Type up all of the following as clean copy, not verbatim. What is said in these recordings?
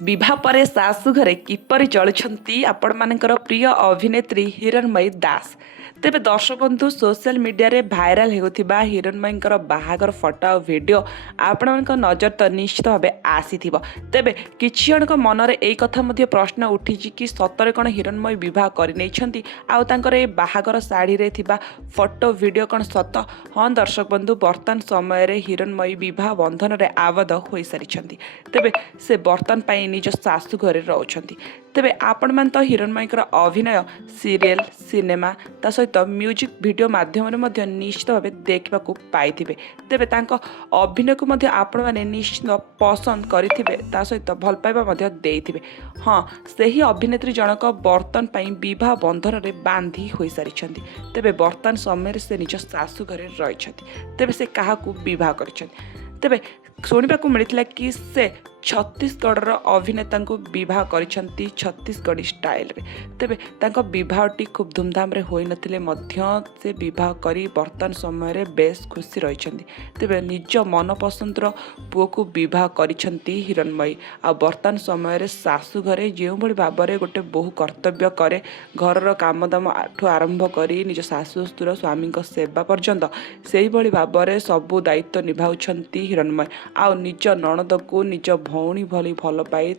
विवाह पर शाशु घरे किपरि चलुछंती आपण मानकर प्रिय अभिनेत्री हिरणमयी दास। तेबे दर्शक बंधु सोशल मीडिया रे भाइराल हेउथिबा हिरणमयींकर बाहागर फोटो और वीडियो आपण मानक नजर तो निश्चित भाबे आसीथिबो। तेबे किछि जनक मनरे एई कथा मध्ये प्रश्न उठिछि कि सतरे कोन हिरणमयी विवाह करि नैछंती आ तांकर ए बाहागर साड़ी रे थिबा फोटो वीडियो कोन सत। हाँ दर्शक बंधु वर्तमान समय रे हिरणमयी विवाह बंधन रे आबद्ध होई सारिछंती। तेबे से वर्तमान पाई निज शाशु घरे रहउछंती। तेबे आपण मान तो हिरणमयीकर अभिनय सीरियल सिनेमा ता सहित म्यूजिक वीडियो माध्यम रे मध्य निश्चित भावे देखा पाइथिबे। तेबे तांको अभिनय को मध्य आपण माने निश्चित पसंद करिथिबे ता सहित भल पाइबा मध्य देइथिबे। हाँ सही अभिनेत्री जनक बर्तन पाई विवाह बंधन रे बांधी होई सारिछंती। तेबे वर्तमान समय रे से निज शाशु घरे रहिछंती। तेबे से काहाकू विवाह करिछंती। तेबे शुणा मिलता कि से छत्तीसगढ़ अभिनेता विवाह करिछंती छत्तीसगढ़ी स्टाइल रे। तेबे तांको विवाहटी खूब धूमधाम रे होई नथिले मध्य से विवाह करी वर्तमान समय रे बेस खुशी रहिछंती। तेबे निज मन पसंदर पुओ को विवाह करिछंती हिरणमयी। आ वर्तमान समय रे सासु घरे जेउ भली भाबरे गोटे बहु कर्तव्य करे घरर कामदाम ठू आरंभ करी निज सासु ससुर स्वामी सेवा पर्यंत सेही भली भाबरे सबु दायित्व निभाउछंती हिरणमयी। आ निज नणद को निज भौणी भली भल पाई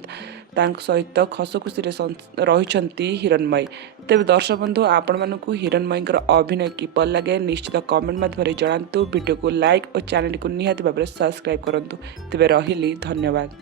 तांक सहित खस खुशी रहिछंती हिरणमयी। तेबे दर्शक बंधु आपण मानकू हिरणमयींकर अभिनय किपर लगे निश्चित कमेंट माध्यम जणातु। वीडियो को लाइक और चैनल को निहाती भाबरे सब्सक्राइब करंतु। तेबे रहिली धन्यवाद।